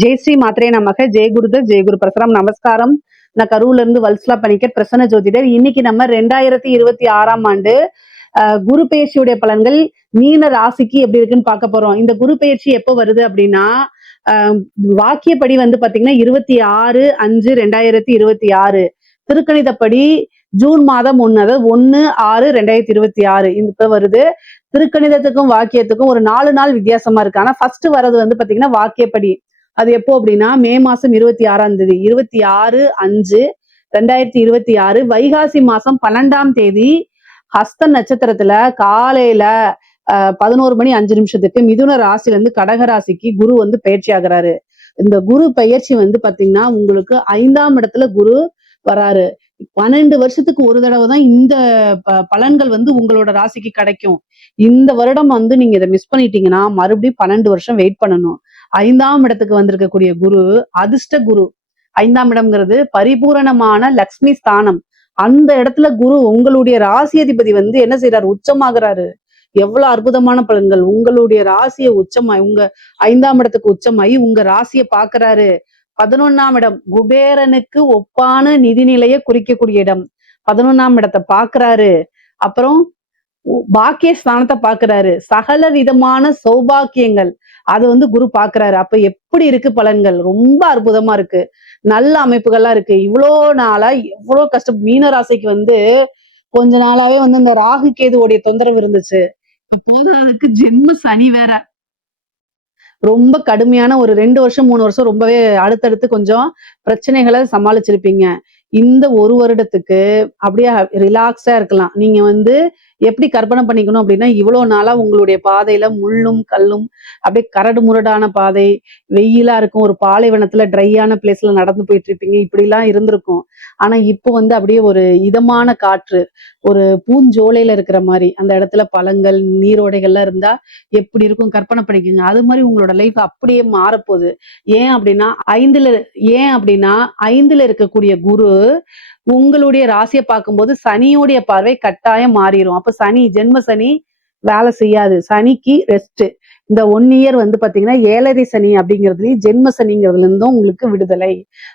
ஜெய் ஸ்ரீ மாத்ரே நமக. ஜெய் குருதர், ஜெய் குரு பிரசரம். நமஸ்காரம். நான் கரூர்ல இருந்து வல்சலா பணிக்கர், பிரசன்ன ஜோதிடர். இன்னைக்கு நம்ம 2026ஆம் ஆண்டு குரு பெயர்ச்சியுடைய பலன்கள் மீன ராசிக்கு எப்படி இருக்குன்னு பார்க்க போறோம். இந்த குரு பெயர்ச்சி எப்போ வருது அப்படின்னா, வாக்கியப்படி வந்து பாத்தீங்கன்னா 26/5/2026, திருக்கணிதப்படி ஜூன் மாதம் 1, அதாவது 1/6/2026 இந்த வருது. திருக்கணிதத்துக்கும் வாக்கியத்துக்கும் ஒரு 4 நாள் வித்தியாசமா இருக்கு. ஆனா ஃபர்ஸ்ட் வர்றது வந்து பாத்தீங்கன்னா வாக்கியப்படி. அது எப்போ அப்படின்னா மே மாசம் 26ஆம் தேதி, 26/5/2026, வைகாசி மாசம் 12ஆம் தேதி ஹஸ்த நட்சத்திரத்துல காலையில 11 மணி 5 நிமிஷத்துக்கு மிதுன ராசில இருந்து கடக ராசிக்கு குரு வந்து பயிற்சி ஆகுறாரு. இந்த குரு பயிற்சி வந்து பாத்தீங்கன்னா உங்களுக்கு 5ஆம் இடத்துல குரு வராரு. 12 வருஷத்துக்கு ஒரு தடவை தான் இந்த பலன்கள் வந்து உங்களோட ராசிக்கு கிடைக்கும். இந்த வருடம் வந்து நீங்க இதை மிஸ் பண்ணிட்டீங்கன்னா மறுபடியும் 12 வருஷம் வெயிட் பண்ணணும். 5ஆம் இடத்துக்கு வந்திருக்கக்கூடிய குரு அதிர்ஷ்ட குரு. 5ஆம் இடம்ங்கிறது பரிபூரணமான லக்ஷ்மி ஸ்தானம். அந்த இடத்துல குரு உங்களுடைய ராசி அதிபதி வந்து என்ன செய்யறாரு? உச்சமாகிறாரு. எவ்வளவு அற்புதமான பலன்கள்! உங்களுடைய ராசியை உச்சமாய், உங்க 5ஆம் இடத்துக்கு உச்சமாயி உங்க ராசியை பாக்குறாரு. 11ஆம் இடம் குபேரனுக்கு ஒப்பான நிதிநிலையை குறிக்கக்கூடிய இடம். 11ஆம் இடத்தை பாக்குறாரு. அப்புறம் பாக்கிய ஸ்தானத்தை பாக்குறாரு. சகல விதமான சௌபாக்கியங்கள் அது வந்து குரு பாக்குறாரு. அப்ப எப்படி இருக்கு பலன்கள்? ரொம்ப அற்புதமா இருக்கு. நல்ல அமைப்புகள்லாம் இருக்கு. இவ்வளோ நாளா எவ்வளவு கஷ்டம். மீன ராசிக்கு வந்து கொஞ்ச நாளாவே வந்து இந்த ராகு கேதுவோடைய தொந்தரவு இருந்துச்சு. இப்ப போதாததுக்கு ஜென்ம சனி வேற. ரொம்ப கடுமையான ஒரு 2 வருஷம் 3 வருஷம் ரொம்பவே அடுத்தடுத்து கொஞ்சம் பிரச்சனைகளை சமாளிச்சிருப்பீங்க. இந்த ஒரு வருடத்துக்கு அப்படியே ரிலாக்ஸா இருக்கலாம். நீங்க வந்து எப்படி கற்பனை பண்ணிக்கணும் அப்படின்னா, இவ்வளவு நாளா உங்களுடைய பாதையில முள்ளும் கல்லும் அப்படியே கரடு முரடான பாதை, வெயிலா இருக்கும், ஒரு பாலைவனத்துல ட்ரையான பிளேஸ்ல நடந்து போயிட்டு இருப்பீங்க. இப்படி எல்லாம் இருந்திருக்கும். ஆனா இப்போ வந்து அப்படியே ஒரு இதமான காற்று, ஒரு பூஞ்சோலையில இருக்கிற மாதிரி, அந்த இடத்துல பழங்கள் நீரோடைகள்லாம் இருந்தா எப்படி இருக்கும் கற்பனை பண்ணிக்கோங்க. அது மாதிரி உங்களோட லைஃப் அப்படியே மாறப்போகுது. ஏன் அப்படின்னா 5ல இருக்கக்கூடிய குரு உங்களுடைய ராசியை பார்க்கும்போது சனியுடைய பார்வை கட்டாயம் மாறிடும். அப்ப சனி, ஜென்ம சனி வேலை செய்யாது. சனிக்கு ரெஸ்ட். இந்த 1 இயர் வந்து பாத்தீங்கன்னா 7ரை சனி அப்படிங்கிறதுலயும் ஜென்ம சனிங்கிறதுல இருந்தும் உங்களுக்கு விடுதலை.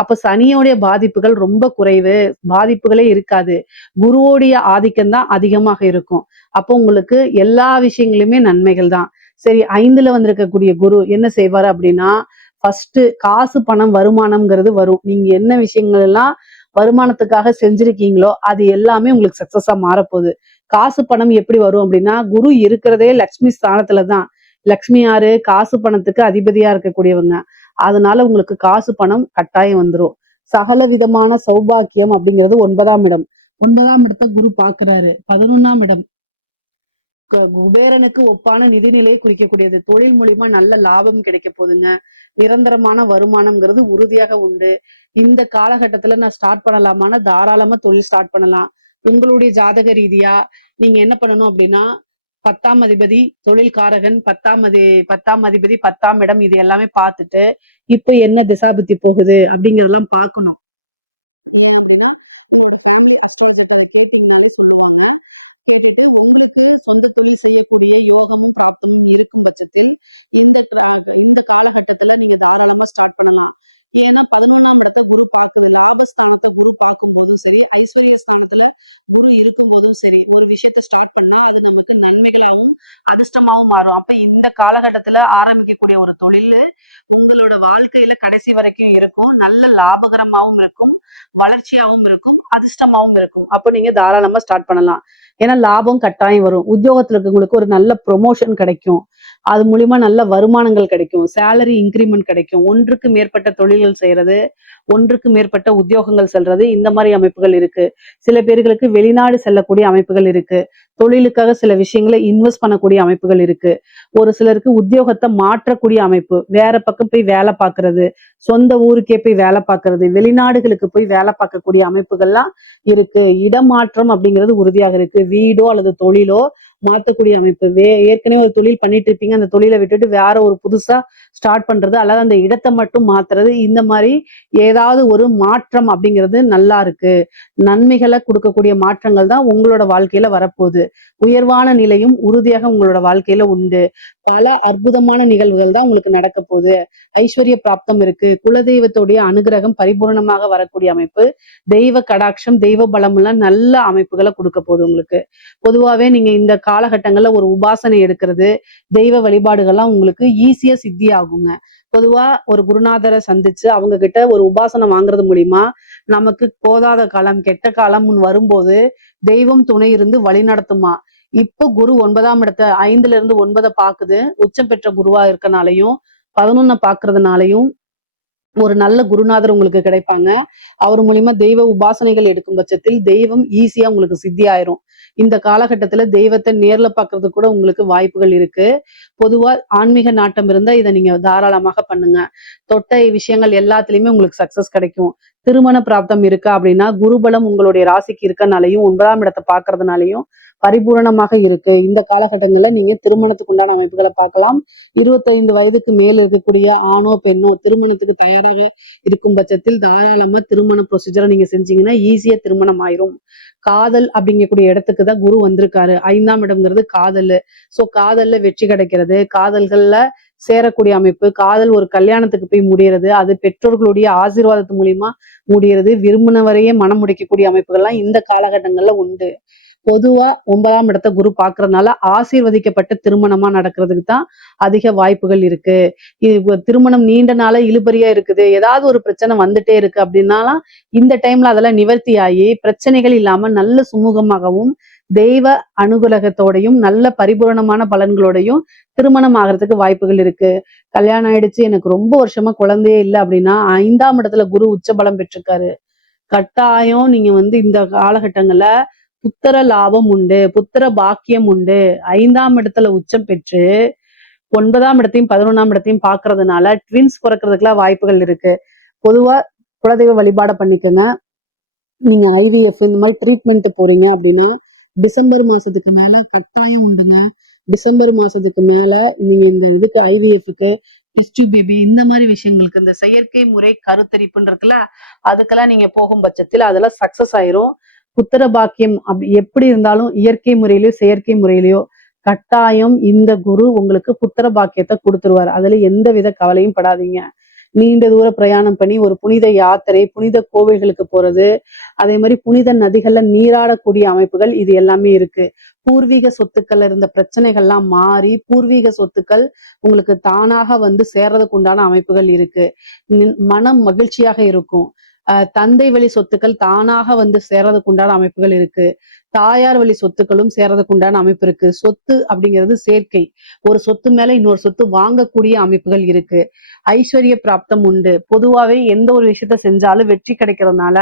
அப்ப சனியோடைய பாதிப்புகள் ரொம்ப குறைவு, பாதிப்புகளே இருக்காது. குருவோடைய ஆதிக்கம் தான் அதிகமாக இருக்கும். அப்போ உங்களுக்கு எல்லா விஷயங்களுமே நன்மைகள் தான். சரி, 5ல வந்திருக்கக்கூடிய குரு என்ன செய்வாரு அப்படின்னா, ஃபர்ஸ்ட் காசு பணம் வருமானம்ங்கிறது வரும். நீங்க என்ன விஷயங்கள் எல்லாம் வருமானத்துக்காக செஞ்சிருக்கீங்களோ அது எல்லாமே உங்களுக்கு சக்சஸா மாறப்போகுது. காசு பணம் எப்படி வரும் அப்படின்னா, குரு இருக்கிறதே லக்ஷ்மி ஸ்தானத்துலதான். லக்ஷ்மி யாரு? காசு பணத்துக்கு அதிபதியா இருக்கக்கூடியவங்க. அதனால உங்களுக்கு காசு பணம் கட்டாயம் வந்துரும். சகல விதமான சௌபாக்கியம் அப்படிங்கிறது 9ஆம் இடம். 9ஆம் இடத்தை குரு பாக்குறாரு. 11ஆம் இடம் குபேரனுக்கு ஒப்பான நிதிநிலையை குறிக்கக்கூடியது. தொழில் மூலியமா நல்ல லாபம் கிடைக்க போகுதுங்க. நிரந்தரமான வருமானம்ங்கிறது உறுதியாக உண்டு. இந்த காலகட்டத்துல நான் ஸ்டார்ட் பண்ணலாமான்னா தாராளமா தொழில் ஸ்டார்ட் பண்ணலாம். உங்களுடைய ஜாதக ரீதியா நீங்க என்ன பண்ணணும் அப்படின்னா, 10ஆம் அதிபதி தொழில் காரகன், 10ஆம் அதிபதி 10ஆம் இடம், இது எல்லாமே பார்த்துட்டு இப்ப என்ன திசாபுத்தி போகுது அப்படிங்கறதெல்லாம் பார்க்கணும். ஏன் அப்படின்னா உங்களோட ஃபேமிலி அஸ்ட்ராலஜர்ட்ட அதை கேட்டீங்கனாலே சொல்லுவாங்க. கேட்டுட்டு உங்களுக்கு சொந்த தொழில் செய்யக்கூடிய யோகமும் பிராப்தமும் இருக்கும் பட்சத்தில் இந்த காலகட்டத்துல நீங்க தாராளமா ஸ்டார்ட் பண்ணலாம். ஏன்னா 11ஆம் இடத்தை குரு பாக்குது. லாபஸ்தானத்தை குரு பார்க்கும் போதும் சரி, ஐஸ்வர்ய ஸ்தானத்துல குரு இருக்கும் போதும் சரி, ஒரு விஷயத்த ஸ்டார்ட் பண்ணா அது நமக்கு நன்மைகளாகவும் அதிர்ஷ்டமாவும் மாறும். அப்ப இந்த காலகட்டத்துல ஆரம்பிக்கக்கூடிய ஒரு தொழில் உங்களோட வாழ்க்கையில கடைசி வரைக்கும் இருக்கும். நல்ல லாபகரமாகவும் இருக்கும், வளர்ச்சியாகவும் இருக்கும், அதிர்ஷ்டமாவும் இருக்கும். அப்ப நீங்க தாராளமா ஸ்டார்ட் பண்ணலாம். ஏன்னா லாபம் கட்டாயம் வரும். உத்தியோகத்துல இருக்கவங்களுக்கு ஒரு நல்ல ப்ரொமோஷன் கிடைக்கும். அது மூலியமா நல்ல வருமானங்கள் கிடைக்கும். சேலரி இன்கிரிமெண்ட் கிடைக்கும். ஒன்றுக்கு மேற்பட்ட தொழில்கள் செய்யறது, ஒன்றுக்கு மேற்பட்ட உத்தியோகங்கள் செல்றது, இந்த மாதிரி அமைப்புகள் இருக்கு. சில பேர்களுக்கு வெளிநாடு செல்லக்கூடிய அமைப்புகள் இருக்கு. தொழிலுக்காக சில விஷயங்களை இன்வெஸ்ட் பண்ணக்கூடிய அமைப்புகள் இருக்கு. ஒரு சிலருக்கு உத்தியோகத்தை மாற்றக்கூடிய அமைப்பு, வேற பக்கம் போய் வேலை பார்க்கறது, சொந்த ஊருக்கே போய் வேலை பார்க்கறது, வெளிநாடுகளுக்கு போய் வேலை பார்க்கக்கூடிய அமைப்புகள்லாம் இருக்கு. இடமாற்றம் அப்படிங்கிறது உறுதியாக இருக்கு. வீடோ அல்லது தொழிலோ மாத்தக்கூடிய அமைப்பு. ஏற்கனவே ஒரு தொழில் பண்ணிட்டு இருப்பீங்க, அந்த தொழிலை விட்டுட்டு வேற ஒரு புதுசா ஸ்டார்ட் பண்றது, அல்லது அந்த இடத்தை மட்டும் மாத்துறது, இந்த மாதிரி ஏதாவது ஒரு மாற்றம் அப்படிங்கிறது நல்லா இருக்கு. நன்மைகளை கொடுக்கக்கூடிய மாற்றங்கள் தான் உங்களோட வாழ்க்கையில வரப்போகுது. உயர்வான நிலையும் உறுதியாக உங்களோட வாழ்க்கையில உண்டு. பல அற்புதமான நிகழ்வுகள் தான் உங்களுக்கு நடக்க போகுது. ஐஸ்வர்ய பிராப்தம் இருக்கு. குலதெய்வத்துடைய அனுகிரகம் பரிபூர்ணமாக வரக்கூடிய அமைப்பு. தெய்வ கடாட்சம், தெய்வ பலம் எல்லாம் நல்ல அமைப்புகளை கொடுக்க போகுது உங்களுக்கு. பொதுவாவே நீங்க இந்த காலகட்டங்கள்ல ஒரு உபாசனை எடுக்கிறது, தெய்வ வழிபாடுகள்லாம் உங்களுக்கு ஈஸியா சித்தி ஆகுங்க. பொதுவா ஒரு குருநாதரை சந்திச்சு அவங்க கிட்ட ஒரு உபாசனை வாங்குறது மூலியமா நமக்கு போதாத காலம், கெட்ட காலம்னு வரும்போது தெய்வம் துணை இருந்து வழி நடத்துமா. இப்போ குரு 9ஆம் இடத்தை 5ல இருந்து 9 பாக்குது. உச்சம் பெற்ற குருவா இருக்கனாலையும் 11 பாக்குறதுனாலையும் ஒரு நல்ல குருநாதர் உங்களுக்கு கிடைப்பாங்க. அவர் மூலியமா தெய்வ உபாசனைகள் எடுக்கும் பட்சத்தில் தெய்வம் ஈஸியா உங்களுக்கு சித்தி ஆயிரும். இந்த காலகட்டத்துல தெய்வத்தை நேர்ல பாக்குறதுக்கு கூட உங்களுக்கு வாய்ப்புகள் இருக்கு. பொதுவா ஆன்மீக நாட்டம் இருந்தா இதை நீங்க தாராளமாக பண்ணுங்க. தொட்ட விஷயங்கள் எல்லாத்துலயுமே உங்களுக்கு சக்சஸ் கிடைக்கும். திருமண பிராப்தம் இருக்கா அப்படின்னா குருபலம் உங்களுடைய ராசிக்கு இருக்கனாலையும் 9ஆம் இடத்தை பாக்குறதுனாலையும் பரிபூரணமாக இருக்கு. இந்த காலகட்டங்கள்ல நீங்க திருமணத்துக்கு உண்டான அமைப்புகளை பார்க்கலாம். 25 வயதுக்கு மேல் இருக்கக்கூடிய ஆணோ பெண்ணோ திருமணத்துக்கு தயாராக இருக்கும் பட்சத்தில் தாராளமா திருமண ப்ரொசீஜரை நீங்க செஞ்சீங்கன்னா ஈஸியா திருமணம் ஆயிரும். காதல் அப்படிங்கக்கூடிய இடத்துக்கு தான் குரு வந்திருக்காரு. 5ஆம் இடம்ங்கிறது காதல். சோ காதல்ல வெற்றி கிடைக்கிறது, காதல்கள்ல சேரக்கூடிய அமைப்பு, காதல் ஒரு கல்யாணத்துக்கு போய் முடியறது, அது பெற்றோர்களுடைய ஆசீர்வாதத்து மூலியமா முடியறது, விரும்பினவரையே மனம் முடிக்கக்கூடிய அமைப்புகள்லாம் இந்த காலகட்டங்கள்ல உண்டு. பொதுவா 9ஆம் இடத்தை குரு பாக்குறதுனால ஆசீர்வதிக்கப்பட்ட திருமணமா நடக்கிறதுக்கு தான் அதிக வாய்ப்புகள் இருக்கு. இது திருமணம் நீண்ட நாளா இழுபறியா இருக்குது, ஏதாவது ஒரு பிரச்சனை வந்துட்டே இருக்கு அப்படின்னாலாம் இந்த டைம்ல அதெல்லாம் நிவர்த்தி ஆகி பிரச்சனைகள் இல்லாம நல்ல சுமூகமாகவும் தெய்வ அனுகூலகத்தோடையும் நல்ல பரிபூரணமான பலன்களோடையும் திருமணம் ஆகிறதுக்கு வாய்ப்புகள் இருக்கு. கல்யாணம் ஆயிடுச்சு, எனக்கு ரொம்ப வருஷமா குழந்தையே இல்லை அப்படின்னா 5ஆம் இடத்துல குரு உச்ச பலம் பெற்றிருக்காரு. கட்டாயம் நீங்க இந்த காலகட்டங்கள்ல புத்திர லாபம் உண்டு, புத்திர பாக்கியம் உண்டு. 5ஆம் இடத்துல உச்சம் பெற்று 9ஆம் இடத்தையும் 11ஆம் இடத்தையும் பாக்குறதுனால ட்வின்ஸ் பிறக்கிறதுக்குலாம் வாய்ப்புகள் இருக்கு. பொதுவா குலதெய்வ வழிபாட பண்ணிக்கோங்க. நீங்க ஐவிஎஃப் இந்த மாதிரி ட்ரீட்மெண்ட் போறீங்க அப்படின்னா டிசம்பர் மாசத்துக்கு மேல கட்டாயம் உண்டுங்க. டிசம்பர் மாசத்துக்கு மேல நீங்க இந்த இதுக்கு ஐவிஎஃப்க்கு டெஸ்ட் பேபி இந்த மாதிரி விஷயங்களுக்கு இந்த செயற்கை முறை கருத்தரிப்புன்னு இருக்குல்ல, அதுக்கெல்லாம் நீங்க போகும் பட்சத்தில் அதெல்லாம் சக்சஸ் ஆயிரும். புத்திர பாக்கியம் அப்படி எப்படி இருந்தாலும் இயற்கை முறையிலயோ செயற்கை முறையிலயோ கட்டாயம் இந்த குரு உங்களுக்கு புத்திர பாக்கியத்தை கொடுத்துருவாரு. அதுல எந்த வித கவலையும் படாதீங்க. நீண்ட தூர பிரயாணம் பண்ணி ஒரு புனித யாத்திரை, புனித கோவில்களுக்கு போறது, அதே மாதிரி புனித நதிகள்ல நீராடக்கூடிய அமைப்புகள் இது எல்லாமே இருக்கு. பூர்வீக சொத்துக்கள்ல இருந்த பிரச்சனைகள்லாம் மாறி பூர்வீக சொத்துக்கள் உங்களுக்கு தானாக சேர்றதுக்கு உண்டான அமைப்புகள் இருக்கு. மனம் மகிழ்ச்சியாக இருக்கும். தந்தை வழி சொத்துக்கள் தானாக சேர்றதுக்கு உண்டான அமைப்புகள் இருக்கு. தாயார் வழி சொத்துக்களும் சேர்றதுக்கு உண்டான அமைப்பு இருக்கு. சொத்து அப்படிங்கிறது சேர்க்கை. ஒரு சொத்து மேல இன்னொரு சொத்து வாங்கக்கூடிய அமைப்புகள் இருக்கு. ஐஸ்வர்ய பிராப்தம் உண்டு. பொதுவாவே எந்த ஒரு விஷயத்த செஞ்சாலும் வெற்றி கிடைக்கிறதுனால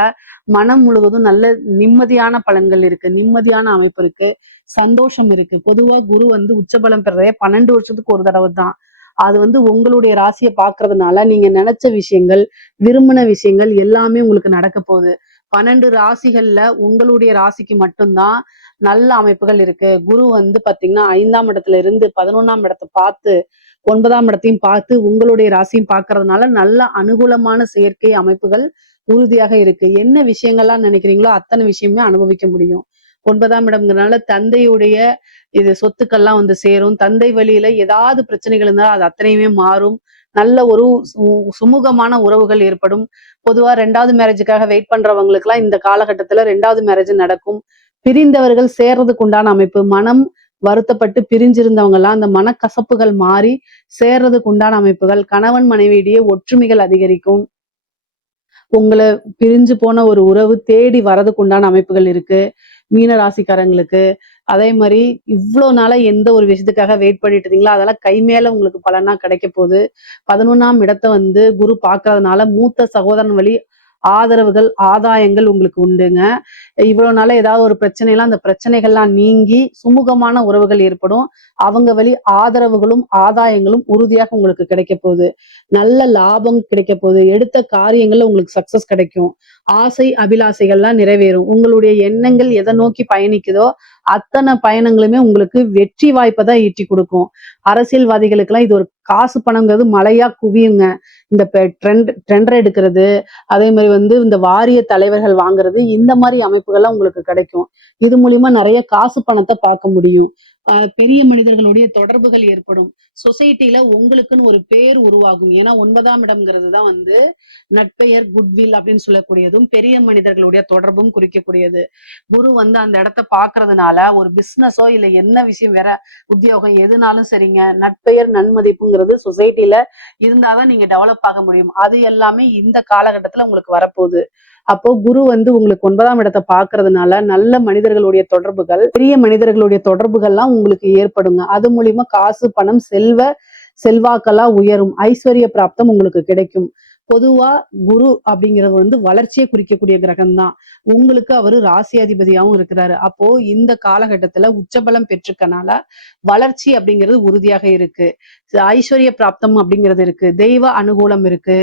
மனம் முழுவதும் நல்ல நிம்மதியான பலன்கள் இருக்கு, நிம்மதியான அமைப்பு இருக்கு, சந்தோஷம் இருக்கு. பொதுவா குரு உச்சபலம் பெறதே 12 வருஷத்துக்கு ஒரு தடவை தான். அது உங்களுடைய ராசியை பாக்குறதுனால நீங்க நினைச்ச விஷயங்கள், விரும்பின விஷயங்கள் எல்லாமே உங்களுக்கு நடக்க போகுது. 12 ராசிகள்ல உங்களுடைய ராசிக்கு மட்டும்தான் நல்ல அமைப்புகள் இருக்கு. குரு பாத்தீங்கன்னா 5ஆம் இடத்துல இருந்து 11ஆம் இடத்தை பார்த்து 9ஆம் இடத்தையும் பார்த்து உங்களுடைய ராசியும் பாக்குறதுனால நல்ல அனுகூலமான செயற்கை அமைப்புகள் உறுதியாக இருக்கு. என்ன விஷயங்கள்லாம் நினைக்கிறீங்களோ அத்தனை விஷயமே அனுபவிக்க முடியும். 9ஆம் இடம்ங்கிறதுனால தந்தையுடைய இது சொத்துக்கள்லாம் சேரும். தந்தை வழியில ஏதாவது பிரச்சனைகள் இருந்தால் அது அத்தனையுமே மாறும். நல்ல ஒரு சுமூகமான உறவுகள் ஏற்படும். பொதுவா 2வது மேரேஜுக்காக வெயிட் பண்றவங்களுக்கு எல்லாம் இந்த காலகட்டத்துல 2வது மேரேஜ் நடக்கும். பிரிந்தவர்கள் சேர்றதுக்கு உண்டான அமைப்பு. மனம் வருத்தப்பட்டு பிரிஞ்சிருந்தவங்க எல்லாம் அந்த மனக்கசப்புகள் மாறி சேர்றதுக்கு உண்டான அமைப்புகள். கணவன் மனைவியிடையே ஒற்றுமைகள் அதிகரிக்கும். உங்களை பிரிஞ்சு போன ஒரு உறவு தேடி வரதுக்கு உண்டான அமைப்புகள் இருக்கு மீன ராசிக்காரங்களுக்கு. அதே மாதிரி இவ்வளவு நாளா எந்த ஒரு விஷயத்துக்காக வெயிட் பண்ணிட்டு இருந்தீங்களோ அதெல்லாம் கை மேல உங்களுக்கு பலனா கிடைக்க போகுது. 11ஆம் இடத்தை குரு பாக்குறதுனால மூத்த சகோதரன் வழி ஆதரவுகள், ஆதாயங்கள் உங்களுக்கு உண்டுங்க. இவ்வளவு நாள ஏதாவது ஒரு பிரச்சனைலாம் அந்த பிரச்சனைகள்லாம் நீங்கி சுமூகமான உறவுகள் ஏற்படும். அவங்க வழி ஆதரவுகளும் ஆதாயங்களும் உறுதியாக உங்களுக்கு கிடைக்க போகுது. நல்ல லாபம் கிடைக்க போகுது. எடுத்த காரியங்கள்ல உங்களுக்கு சக்சஸ் கிடைக்கும். ஆசை அபிலாசைகள்லாம் நிறைவேறும். உங்களுடைய எண்ணங்கள் எதை நோக்கி பயணிக்குதோ அத்தனை பயணங்களுமே உங்களுக்கு வெற்றி வாய்ப்பை தான் ஈட்டி கொடுக்கும். அரசியல்வாதிகளுக்கெல்லாம் இது ஒரு காசு பணங்கிறது மழையா குவியுங்க. இந்த ட்ரெண்டர் எடுக்கிறது, அதே மாதிரி இந்த வாரிய தலைவர்கள் வாங்குறது, இந்த மாதிரி அமைப்புகள்லாம் உங்களுக்கு கிடைக்கும். இது மூலியமா நிறைய காசு பணத்தை பார்க்க முடியும். பெரிய மனிதர்களுடைய தொடர்புகள் ஏற்படும். சொசைட்டில உங்களுக்குன்னு ஒரு பேர் உருவாகும். ஏன்னா 9ஆம் இடம்ங்கிறது தான் நட்பெயர், குட்வில் அப்படின்னு சொல்லக்கூடியதும் பெரிய மனிதர்களுடைய தொடர்பும் குறிக்கக்கூடியது. குரு அந்த இடத்த பாக்குறதுனால ஒரு பிசினஸோ இல்ல என்ன விஷயம் வேற உத்தியோகம் எதுனாலும் சரிங்க, நட்பெயர் நன்மதிப்புங்கிறது சொசைட்டில இருந்தாதான் நீங்க டெவலப் ஆக முடியும். அது எல்லாமே இந்த காலகட்டத்துல உங்களுக்கு வரப்போகுது. அப்போ குரு உங்களுக்கு 9ஆம் இடத்தை பாக்குறதுனால நல்ல மனிதர்களுடைய தொடர்புகள், பெரிய மனிதர்களுடைய தொடர்புகள்லாம் உங்களுக்கு ஏற்படுங்க. அது மூலியமா காசு, பணம், செல்வாக்கெல்லாம் உயரும். ஐஸ்வர்ய பிராப்தம் உங்களுக்கு கிடைக்கும். பொதுவா குரு அப்படிங்கிறது வளர்ச்சியை குறிக்கக்கூடிய கிரகம் தான். உங்களுக்கு அவரு ராசியாதிபதியாவும் இருக்கிறாரு. அப்போ இந்த காலகட்டத்துல உச்சபலம் பெற்றுக்கனால வளர்ச்சி அப்படிங்கிறது உறுதியாக இருக்கு. ஐஸ்வர்ய பிராப்தம் அப்படிங்கிறது இருக்கு. தெய்வ அனுகூலம் இருக்கு.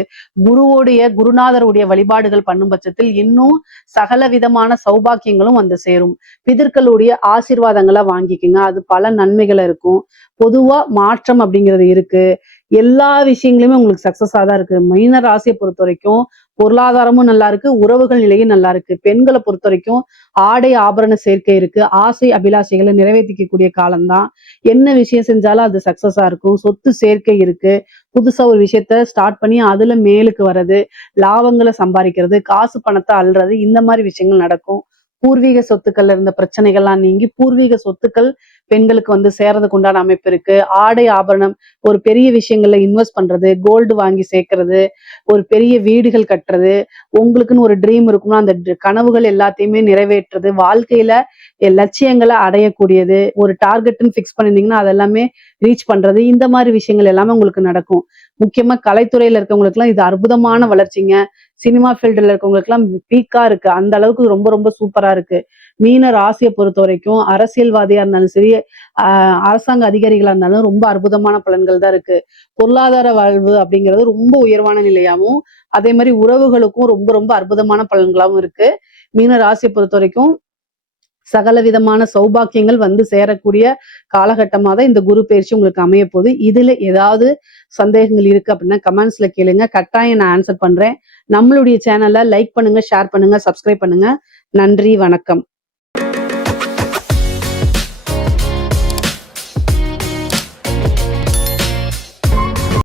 குருநாதருடைய வழிபாடுகள் பண்ணும் பட்சத்தில் இன்னும் சகல விதமான சௌபாக்கியங்களும் சேரும். பிதர்களுடைய ஆசீர்வாதங்களை வாங்கிக்கோங்க. அது பல நன்மைகள் இருக்கும். பொதுவா மாற்றம் அப்படிங்கிறது இருக்கு. எல்லா விஷயங்களுமே உங்களுக்கு சக்சஸா தான் இருக்கு. மீன ராசியை பொறுத்த வரைக்கும் பொருளாதாரமும் நல்லா இருக்கு, உறவுகள் நிலையும் நல்லா இருக்கு. பெண்களை பொறுத்த வரைக்கும் ஆடை ஆபரண சேர்க்கை இருக்கு. ஆசை அபிலாஷைகளை நிறைவேற்றிக்கக்கூடிய காலம்தான். என்ன விஷயம் செஞ்சாலும் அது சக்சஸா இருக்கும். சொத்து சேர்க்கை இருக்கு. புதுசா ஒரு விஷயத்த ஸ்டார்ட் பண்ணி அதுல மேலுக்கு வர்றது, லாபங்களை சம்பாதிக்கிறது, காசு பணத்தை அள்ளுறது, இந்த மாதிரி விஷயங்கள் நடக்கும். பூர்வீக சொத்துக்கள்ல இருந்த பிரச்சனைகள்லாம் நீங்கி பூர்வீக சொத்துக்கள் பெண்களுக்கு சேர்றதுக்கு உண்டான அமைப்பு இருக்கு. ஆடை ஆபரணம், ஒரு பெரிய விஷயங்கள்ல இன்வெஸ்ட் பண்றது, கோல்டு வாங்கி சேர்க்கறது, ஒரு பெரிய வீடுகள் கட்டுறது, உங்களுக்குன்னு ஒரு ட்ரீம் இருக்கும்னா அந்த கனவுகள் எல்லாத்தையுமே நிறைவேற்றுறது, வாழ்க்கையில லட்சியங்களை அடையக்கூடியது, ஒரு டார்கெட்னு ஃபிக்ஸ் பண்ணிருந்தீங்கன்னா அதெல்லாமே ரீச் பண்றது, இந்த மாதிரி விஷயங்கள் எல்லாமே உங்களுக்கு நடக்கும். முக்கியமா கலைத்துறையில இருக்கவங்களுக்கு எல்லாம் இது அற்புதமான வளர்ச்சிங்க. சினிமா ஃபீல்டுல இருக்கவங்களுக்கு எல்லாம் பீக்கா இருக்கு. அந்த அளவுக்கு ரொம்ப ரொம்ப சூப்பரா இருக்கு. மீன ராசியை பொறுத்த வரைக்கும் அரசியல்வாதியா இருந்தாலும் சரி, அரசாங்க அதிகாரிகளா இருந்தாலும் ரொம்ப அற்புதமான பலன்கள் தான் இருக்கு. பொருளாதார வாழ்வு அப்படிங்கிறது ரொம்ப உயர்வான நிலையாவும், அதே மாதிரி உறவுகளுக்கும் ரொம்ப ரொம்ப அற்புதமான பலன்களாவும் இருக்கு. மீன ராசியை பொறுத்த வரைக்கும் சகல விதமான சௌபாக்கியங்கள் சேரக்கூடிய காலகட்டமா தான் இந்த குரு பயிற்சி உங்களுக்கு அமைய போகுது. இதுல ஏதாவது சந்தேகங்கள் இருக்கு அப்படின்னா கமெண்ட்ஸ்ல கேளுங்க. கட்டாயம் நான் ஆன்சர் பண்றேன். நம்மளுடைய சேனலை லைக் பண்ணுங்க, ஷேர் பண்ணுங்க, சப்ஸ்கிரைப் பண்ணுங்க. நன்றி, வணக்கம்.